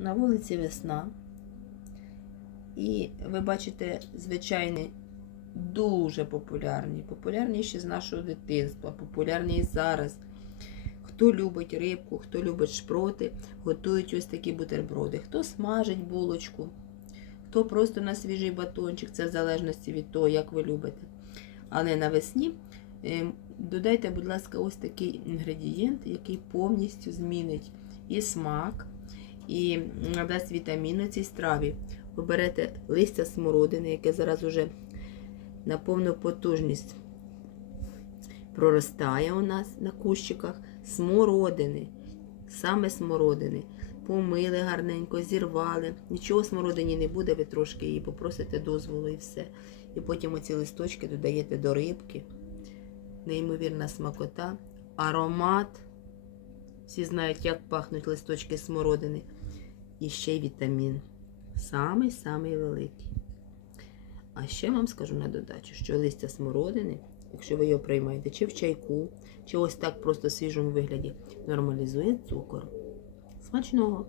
На вулиці весна. І ви бачите звичайні дуже популярні. Популярні ще з нашого дитинства, популярні і зараз. Хто любить рибку, хто любить шпроти, готують ось такі бутерброди. Хто смажить булочку, хто просто на свіжий батончик, це в залежності від того, як ви любите. Але навесні е, додайте, будь ласка, ось такий інгредієнт, який повністю змінить і смак, і надасть вітаміни цій страві. Ви берете листя смородини, яке зараз уже на повну потужність проростає у нас на кущиках смородини, саме смородини. Помили гарненько, зірвали. Нічого смородині не буде, ви трошки її попросите дозволу і все. І потім оці листочки додаєте до рибки. Неймовірна смакота, аромат. Всі знають, як пахнуть листочки смородини. І ще й вітамін. Самий-самий великий. А ще вам скажу на додачу, що листя смородини, якщо ви його приймаєте чи в чайку, чи ось так просто в свіжому вигляді, нормалізує цукор. Смачного!